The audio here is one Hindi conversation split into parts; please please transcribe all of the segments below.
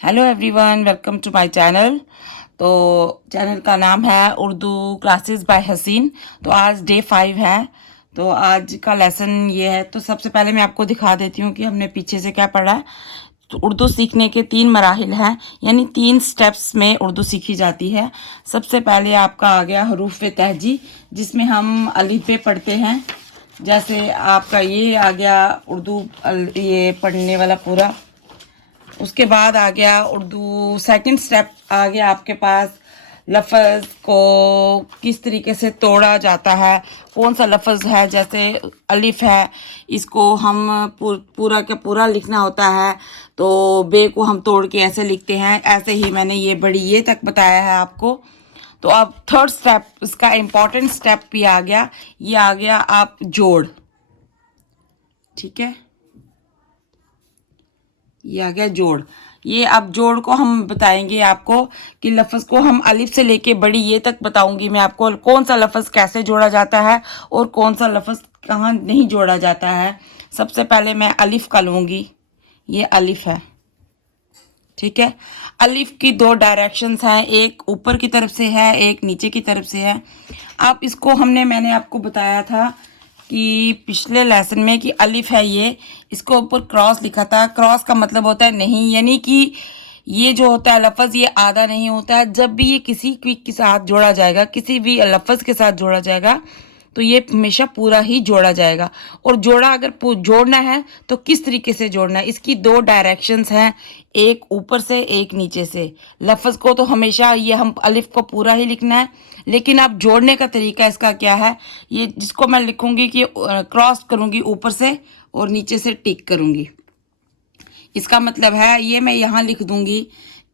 Hello everyone, welcome to my channel. तो चैनल का नाम है उर्दू क्लासेस बाय हसीन। तो आज डे 5 है। तो आज का लेसन ये है। तो सबसे पहले मैं आपको दिखा देती हूँ कि हमने पीछे से क्या पढ़ा है। तो उर्दू सीखने के 3 मराहिल हैं, यानी 3 स्टेप्स में उर्दू सीखी जाती है। सबसे पहले आपका आ गया हरूफ तहजी, जिसमें हम अलिफ बे पढ़ते हैं। जैसे आपका ये आ गया उर्दू ये पढ़ने वाला पूरा। उसके बाद आ गया उर्दू सेकंड स्टेप आ गया आपके पास लफ्ज़ को किस तरीके से तोड़ा जाता है, कौन सा लफ्ज़ है। जैसे अलिफ है, इसको हम पूरा का पूरा लिखना होता है, तो बे को हम तोड़ के ऐसे लिखते हैं। ऐसे ही मैंने ये बड़ी ये तक बताया है आपको। तो अब थर्ड स्टेप, इसका इम्पॉर्टेंट स्टेप भी आ गया। ये आ गया आप जोड़, ठीक है। ये आ गया जोड़। ये अब जोड़ को हम बताएंगे आपको कि लफ्ज़ को हम अलिफ से लेके बड़ी ये तक बताऊंगी मैं आपको, कौन सा लफ्ज़ कैसे जोड़ा जाता है और कौन सा लफ्ज़ कहाँ नहीं जोड़ा जाता है। सबसे पहले मैं अलिफ का लूँगी। ये अलिफ है, ठीक है। अलिफ की 2 डायरेक्शंस हैं, एक ऊपर की तरफ से है, एक नीचे की तरफ से है। अब इसको मैंने आपको बताया था कि पिछले लेसन में कि अलिफ है ये, इसको ऊपर क्रॉस लिखा था। क्रॉस का मतलब होता है नहीं, यानी कि ये जो होता है लफ्ज़ ये आधा नहीं होता है। जब भी ये किसी के साथ जोड़ा जाएगा, किसी भी लफ्ज़ के साथ जोड़ा जाएगा, तो ये हमेशा पूरा ही जोड़ा जाएगा। और जोड़ा अगर जोड़ना है तो किस तरीके से जोड़ना है, इसकी 2 डायरेक्शंस हैं, एक ऊपर से एक नीचे से। लफ्ज़ को तो हमेशा ये हम अलिफ को पूरा ही लिखना है, लेकिन अब जोड़ने का तरीका इसका क्या है, ये जिसको मैं लिखूंगी कि क्रॉस करूंगी ऊपर से और नीचे से टिक करूंगी। इसका मतलब है ये मैं यहाँ लिख दूंगी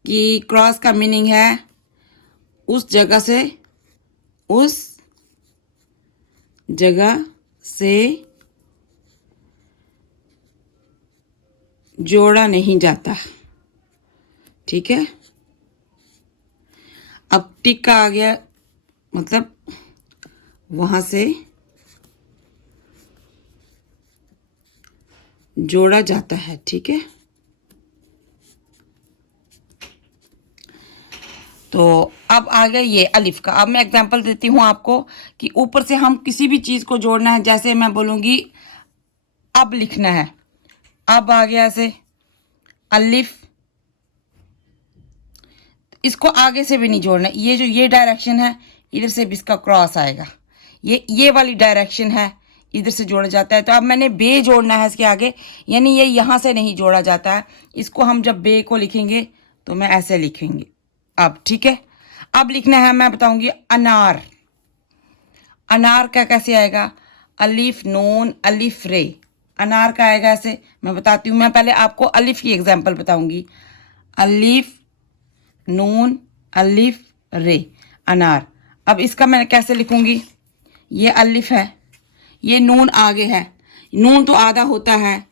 कि क्रॉस का मीनिंग है उस जगह से जोड़ा नहीं जाता, ठीक है। अब टिक का आ गया मतलब वहां से जोड़ा जाता है, ठीक है। तो अब आ गया ये अलिफ का। अब मैं एग्जांपल देती हूँ आपको कि ऊपर से हम किसी भी चीज़ को जोड़ना है। जैसे मैं बोलूँगी अब लिखना है, अब आ गया ऐसे अलिफ। इसको आगे से भी नहीं जोड़ना, ये जो ये डायरेक्शन है इधर से भी इसका क्रॉस आएगा। ये वाली डायरेक्शन है, इधर से जोड़ा जाता है। तो अब मैंने बे जोड़ना है इसके आगे, यानी ये यहाँ से नहीं जोड़ा जाता है। इसको हम जब बे को लिखेंगे तो मैं ऐसे लिखेंगे अब, ठीक है। अब लिखना है, मैं बताऊंगी अनार। अनार का कैसे आएगा, अलिफ नून अलिफ रे। अनार का आएगा ऐसे, मैं बताती हूँ। मैं पहले आपको अलिफ की एग्जांपल बताऊंगी। अलिफ नून अलिफ रे, अनार। अब इसका मैं कैसे लिखूंगी, ये अलिफ है, ये नून आगे है। नून तो आधा होता है,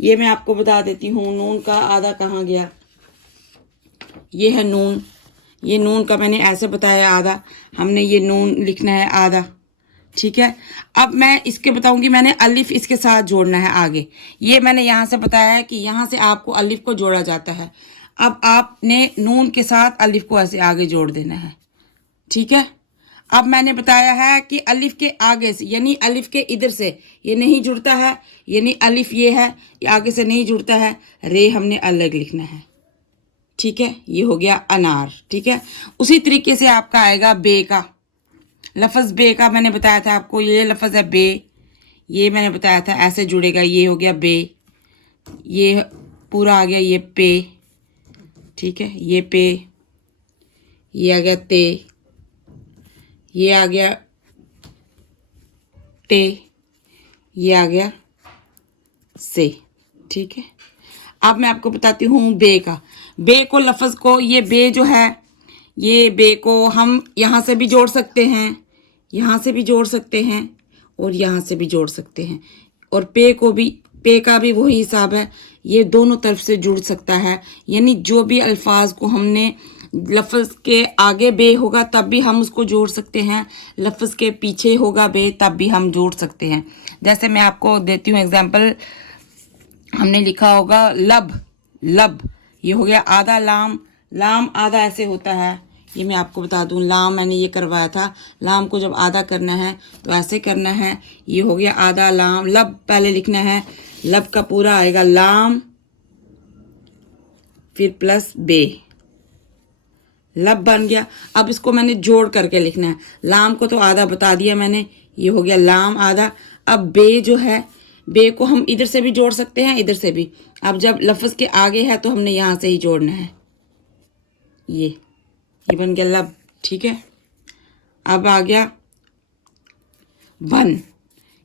ये मैं आपको बता देती हूँ नून का आधा कहाँ गया। ये है नून, ये नून का मैंने ऐसे बताया आधा, हमने ये नून लिखना है आधा, ठीक है। अब मैं इसके बताऊंगी, मैंने अलिफ इसके साथ जोड़ना है आगे। ये मैंने यहाँ से बताया है कि यहाँ से आपको अलिफ को जोड़ा जाता है। अब आपने नून के साथ अलिफ को ऐसे आगे जोड़ देना है, ठीक है। अब मैंने बताया है कि अलिफ के आगे से, यानी अलिफ के इधर से ये नहीं जुड़ता है, यानी अलिफ ये है, ये आगे से नहीं जुड़ता है। रे हमने अलग लिखना है, ठीक है। ये हो गया अनार, ठीक है। उसी तरीके से आपका आएगा बे का लफ्ज़। बे का मैंने बताया था आपको, ये लफ्ज़ है बे, ये मैंने बताया था ऐसे जुड़ेगा। ये हो गया बे, ये पूरा आ गया ये पे, ठीक है। ये पे, ये आ गया ते, ये आ गया टे, ये आ गया से, ठीक है। अब मैं आपको बताती हूँ बे का। बे को लफ्ज़ को, ये बे जो है, ये बे को हम यहाँ से भी जोड़ सकते हैं, यहाँ से भी जोड़ सकते हैं और यहाँ से भी जोड़ सकते हैं। और पे को भी, पे का भी वही हिसाब है, ये दोनों तरफ से जुड़ सकता है। यानी जो भी अल्फाज को हमने लफ्ज़ के आगे बे होगा तब भी हम उसको जोड़ सकते हैं, लफ्ज़ के पीछे होगा बे तब भी हम जोड़ सकते हैं। जैसे मैं आपको देती हूँ एग्जांपल, हमने लिखा होगा लब, लब, ये हो गया आधा लाम। लाम आधा ऐसे होता है, ये मैं आपको बता दूं। लाम मैंने ये करवाया था, लाम को जब आधा करना है तो ऐसे करना है। ये हो गया आधा लाम। लब पहले लिखना है, लब का पूरा आएगा लाम फिर प्लस बे, लब बन गया। अब इसको मैंने जोड़ करके लिखना है। लाम को तो आधा बता दिया मैंने, ये हो गया लाम आधा। अब बे जो है, बे को हम इधर से भी जोड़ सकते हैं, इधर से भी। अब जब लफ्ज़ के आगे है तो हमने यहाँ से ही जोड़ना है। ये बन गया लब, ठीक है। अब आ गया बन,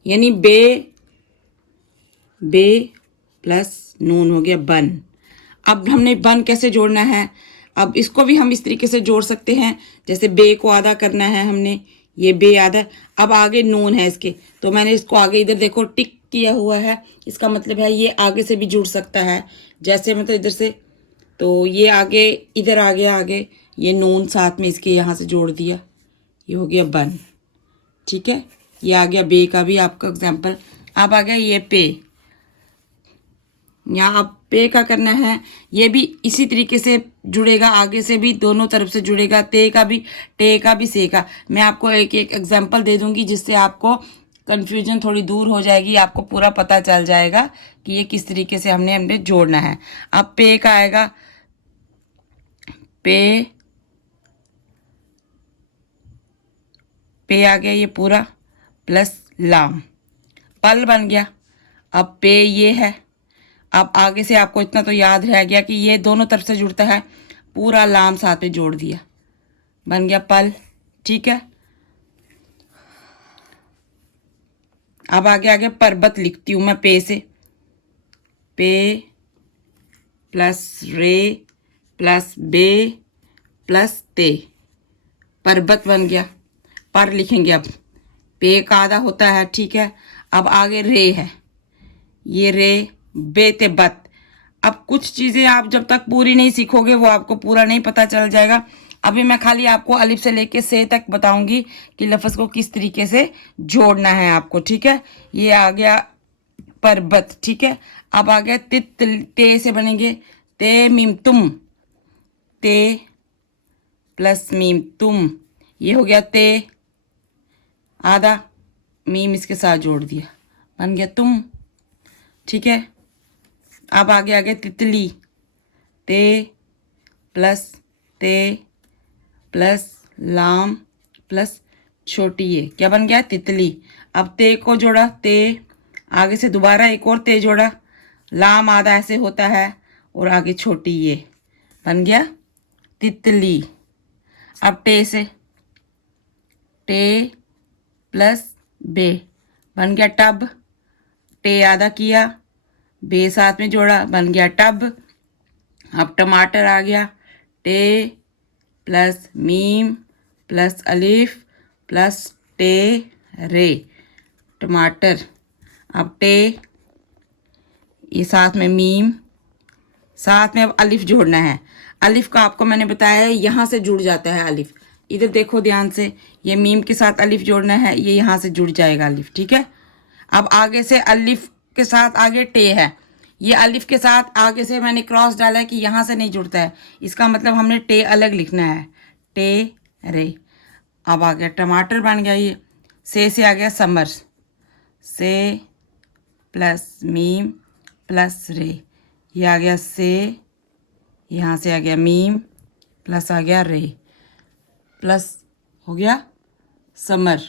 यानी बे प्लस नून हो गया बन। अब हमने बन कैसे जोड़ना है, अब इसको भी हम इस तरीके से जोड़ सकते हैं, जैसे बे को आधा करना है हमने, ये बे आधा। अब आगे नून है इसके, तो मैंने इसको आगे इधर देखो टिक किया हुआ है, इसका मतलब है ये आगे से भी जुड़ सकता है। जैसे मतलब इधर से, तो ये आगे इधर आ गया, आगे ये नून साथ में इसके यहाँ से जोड़ दिया, ये हो गया बन, ठीक है। ये आ गया बे का भी आपका एग्जाम्पल। अब आ गया ये पे, यहाँ अब पे का करना है, ये भी इसी तरीके से जुड़ेगा, आगे से भी दोनों तरफ से जुड़ेगा, ते का भी, टे का भी, से का। मैं आपको एक एक एग्जांपल दे दूंगी जिससे आपको कन्फ्यूजन थोड़ी दूर हो जाएगी, आपको पूरा पता चल जाएगा कि ये किस तरीके से हमने जोड़ना है। अब पे का आएगा, पे आ गया ये पूरा प्लस लाम, पल बन गया। अब पे ये है, अब आगे से आपको इतना तो याद रह गया कि ये दोनों तरफ से जुड़ता है, पूरा लाम साथ में जोड़ दिया, बन गया पल, ठीक है। अब आगे पर्वत लिखती हूँ मैं पे से, पे प्लस रे प्लस बे प्लस ते, पर्वत बन गया। पर लिखेंगे अब, पे का आधा होता है, ठीक है। अब आगे रे है, ये रे, बे ते बत। अब कुछ चीज़ें आप जब तक पूरी नहीं सीखोगे वो आपको पूरा नहीं पता चल जाएगा। अभी मैं खाली आपको अलिफ से लेके से तक बताऊंगी कि लफ्ज़ को किस तरीके से जोड़ना है आपको, ठीक है। ये आ गया पर्वत, ठीक है। अब आ गया ते से बनेंगे, ते मीम तुम, ते प्लस मीम तुम, ये हो गया ते आधा, मीम इसके साथ जोड़ दिया, बन गया तुम, ठीक है। अब आगे तितली, ते प्लस लाम प्लस छोटी ये, क्या बन गया तितली। अब ते को जोड़ा, ते आगे से दोबारा एक और ते जोड़ा, लाम आधा ऐसे होता है और आगे छोटी ये, बन गया तितली। अब टे से, टे प्लस बे, बन गया टब, टे आधा किया, बे साथ में जोड़ा, बन गया टब। अब टमाटर आ गया, टे प्लस मीम प्लस अलिफ प्लस टे रे, टमाटर। अब टे, ये साथ में मीम, साथ में अब अलिफ जोड़ना है। अलिफ का आपको मैंने बताया है यहाँ से जुड़ जाता है अलिफ, इधर देखो ध्यान से, ये मीम के साथ अलिफ जोड़ना है, ये यहाँ से जुड़ जाएगा अलिफ, ठीक है। अब आगे से अलिफ के साथ आगे टे है, ये अलिफ के साथ आगे से मैंने क्रॉस डाला है कि यहाँ से नहीं जुड़ता है, इसका मतलब हमने टे अलग लिखना है, टे रे। अब आ गया टमाटर बन गया ये, से आ गया समर, से प्लस मीम प्लस रे, ये आ गया से, यहाँ से आ गया मीम प्लस आ गया रे, प्लस हो गया समर।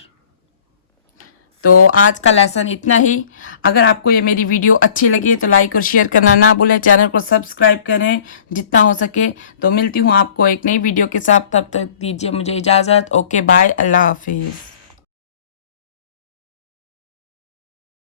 तो आज का लेसन इतना ही। अगर आपको ये मेरी वीडियो अच्छी लगी तो लाइक और शेयर करना ना भूलें, चैनल को सब्सक्राइब करें जितना हो सके। तो मिलती हूँ आपको एक नई वीडियो के साथ, तब तक दीजिए मुझे इजाज़त। ओके बाय, अल्लाह हाफिज़।